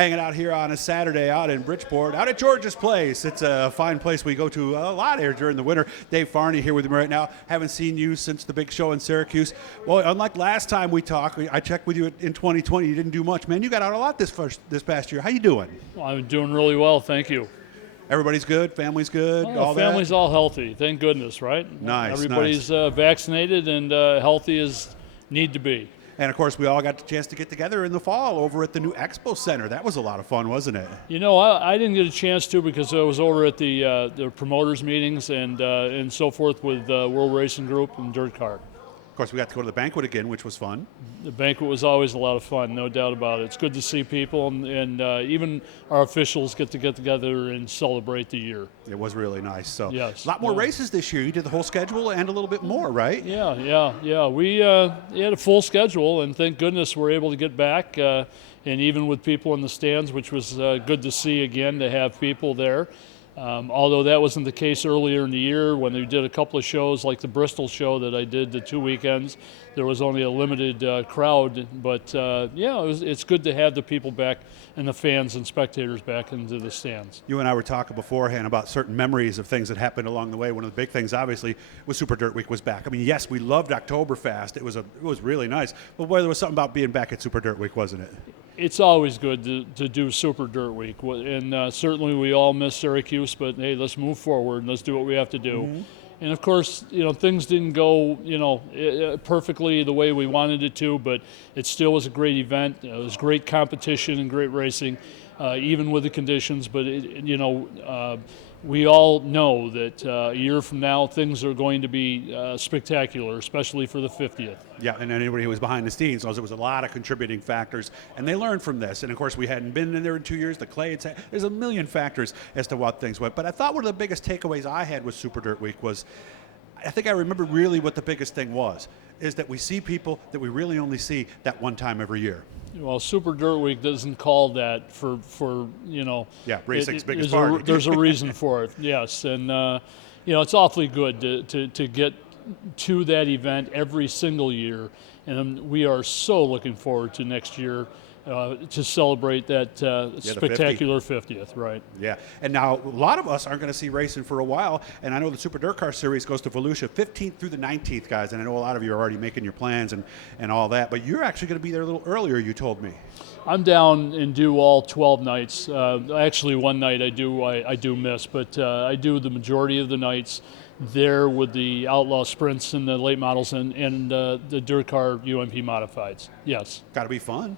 hanging out here on a Saturday out in Bridgeport, out at George's Place. It's a fine place we go to a lot here during the winter. Dave Farney here with me right now. Haven't seen you since the big show in Syracuse. Well, unlike last time we talked, I checked with you in 2020. You didn't do much, man. You got out a lot this past year. How you doing? Well, I'm doing really well, thank you. Everybody's good? Family's good? Well, family's all healthy, thank goodness, right? Nice. Everybody's vaccinated and healthy as need to be. And, of course, we all got the chance to get together in the fall over at the new Expo Center. That was a lot of fun, wasn't it? You know, I didn't get a chance to because I was over at the promoters meetings and so forth with World Racing Group and DIRTcar. Of course, we got to go to the banquet again, which was fun. The banquet was always a lot of fun, no doubt about it. It's good to see people, and even our officials get together and celebrate the year. It was really nice. So, yes, a lot more races this year. You did the whole schedule and a little bit more, right? Yeah. We had a full schedule, and thank goodness we're able to get back, and even with people in the stands, which was good to see again, to have people there. Although that wasn't the case earlier in the year when we did a couple of shows like the Bristol show that I did the 2 weekends, there was only a limited crowd. But it's good to have the people back and the fans and spectators back into the stands. You and I were talking beforehand about certain memories of things that happened along the way. One of the big things, obviously, was Super Dirt Week was back. I mean, yes, we loved Oktoberfest. It was really nice. But boy, there was something about being back at Super Dirt Week, wasn't it? It's always good to do Super Dirt Week, and certainly we all miss Syracuse, but hey, let's move forward and let's do what we have to do. Mm-hmm. And of course, things didn't go, perfectly the way we wanted it to, but it still was a great event. It was great competition and great racing, even with the conditions. But we all know that a year from now things are going to be spectacular, especially for the 50th. Yeah, and anybody who was behind the scenes knows there was a lot of contributing factors, and they learned from this. And of course, we hadn't been in there in 2 years. The clay, there's a million factors as to what things went. But I thought one of the biggest takeaways I had with Super Dirt Week was, I think I remember really what the biggest thing was, is that we see people that we really only see that one time every year. Well, Super Dirt Week doesn't call that for Yeah, racing's biggest party. There's a reason for it, yes. And, it's awfully good to get to that event every single year. And we are so looking forward to next year to celebrate that spectacular 50th, right? Yeah, and now a lot of us aren't going to see racing for a while, and I know the Super DIRTcar series goes to Volusia 15th through the 19th, guys, and I know a lot of you are already making your plans and all that, but you're actually going to be there a little earlier, you told me. I'm down and do all 12 nights. Actually, one night I do miss, but I do the majority of the nights there with the Outlaw Sprints and the late models and the DIRTcar UMP Modifieds. Yes. Got to be fun.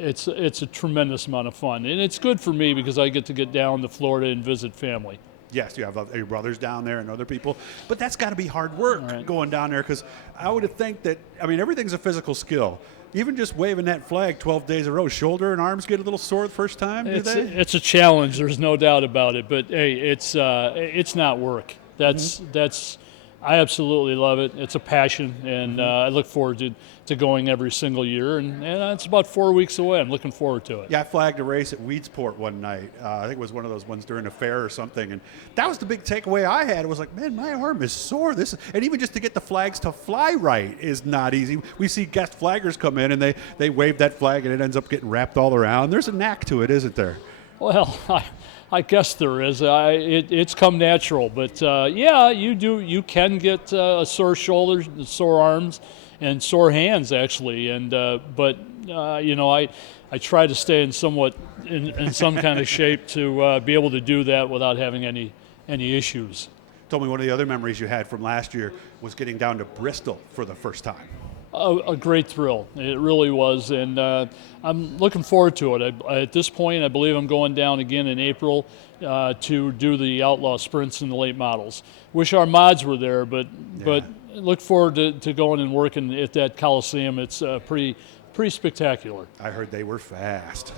It's a tremendous amount of fun, and it's good for me because I get to get down to Florida and visit family. Yes, you have your brothers down there and other people, but that's got to be hard work going down there because I would think that, everything's a physical skill. Even just waving that flag 12 days in a row, shoulder and arms get a little sore the first time, do they? It's a challenge, there's no doubt about it, but hey, it's not work. That's I absolutely love it. It's a passion, and I look forward to going every single year, and it's about 4 weeks away. I'm looking forward to it. Yeah, I flagged a race at Weedsport one night. I think it was one of those ones during a fair or something, and that was the big takeaway I had. It was like, man, my arm is sore. And even just to get the flags to fly right is not easy. We see guest flaggers come in, and they wave that flag, and it ends up getting wrapped all around. There's a knack to it, isn't there? Well, I guess there is. It's come natural, but you can get sore shoulders, sore arms, and sore hands actually. And but I try to stay in some kind of shape to be able to do that without having any issues. Told me one of the other memories you had from last year was getting down to Bristol for the first time. A great thrill. It really was, and I'm looking forward to it. At this point, I believe I'm going down again in April to do the Outlaw Sprints and the late models. Wish our mods were there, but look forward to going and working at that Coliseum. It's pretty spectacular. I heard they were fast.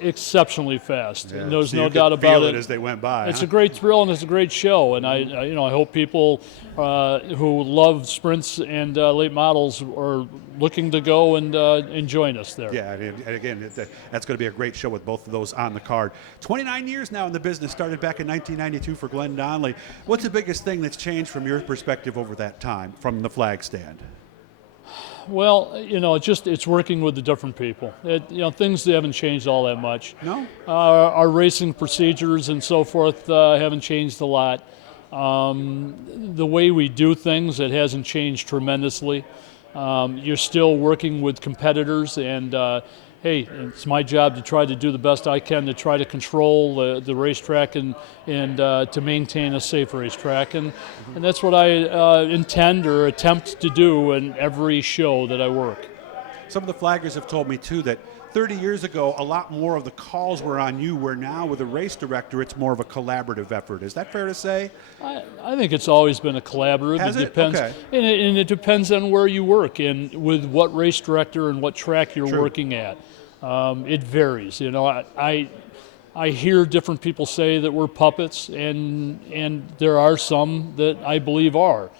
Exceptionally fast. Yeah. There's so no doubt about feel it as they went by. It's a great thrill and it's a great show, and I hope people who love sprints and late models are looking to go and join us there. Yeah, and again, that's going to be a great show with both of those on the card. 29 years now in the business, started back in 1992 for Glenn Donnelly. What's the biggest thing that's changed from your perspective over that time from the flag stand? Well, it's working with the different people. Things haven't changed all that much. No? Our racing procedures and so forth haven't changed a lot. The way we do things, it hasn't changed tremendously. You're still working with competitors, and hey, it's my job to try to do the best I can to try to control the racetrack and to maintain a safe racetrack, and that's what I intend or attempt to do in every show that I work. Some of the flaggers have told me, too, that 30 years ago, a lot more of the calls were on you, where now with a race director, it's more of a collaborative effort. Is that fair to say? I think it's always been a collaborative. Has it depends, okay. and it depends on where you work and with what race director and what track you're True. working at. It varies. I hear different people say that we're puppets, and there are some that I believe are.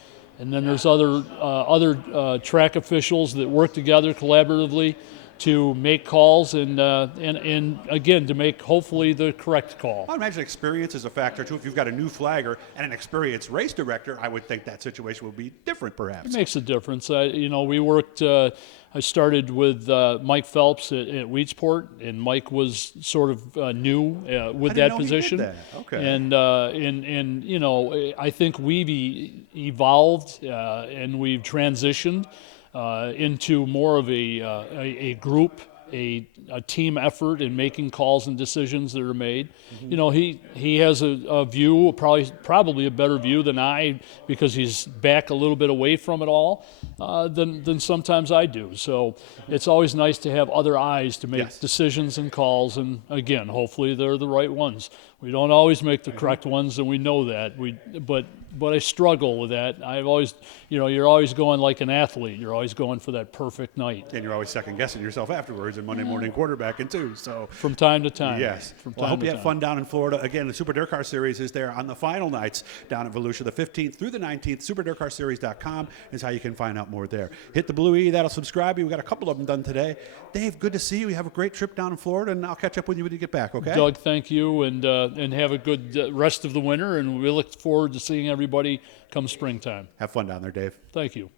And then there's other track officials that work together collaboratively to make calls and again to make hopefully the correct call. I imagine experience is a factor too. If you've got a new flagger and an experienced race director, I would think that situation would be different, perhaps. It makes a difference. We worked. I started with Mike Phelps at Weedsport, and Mike was sort of new with that position. He did that. Okay. And I think we've evolved and we've transitioned into more of a group, a team effort in making calls and decisions that are made. Mm-hmm. He has a view, probably a better view than I, because he's back a little bit away from it all than sometimes I do. So it's always nice to have other eyes to make decisions and calls, and again, hopefully they're the right ones. We don't always make the correct ones, and we know that. But I struggle with that. I've always, you're always going like an athlete. You're always going for that perfect night. And you're always second guessing yourself afterwards and Monday morning quarterbacking too. So from time to time. Yes. I hope you had fun down in Florida. Again, the Super DIRTcar Series is there on the final nights down at Volusia, the 15th through the 19th. SuperDIRTcarSeries.com is how you can find out more there. Hit the blue E. That'll subscribe you. We got a couple of them done today. Dave, good to see you. You have a great trip down in Florida, and I'll catch up with you when you get back. Okay. Doug, thank you, and have a good rest of the winter. And we look forward to seeing everybody come springtime. Have fun down there, Dave. Thank you.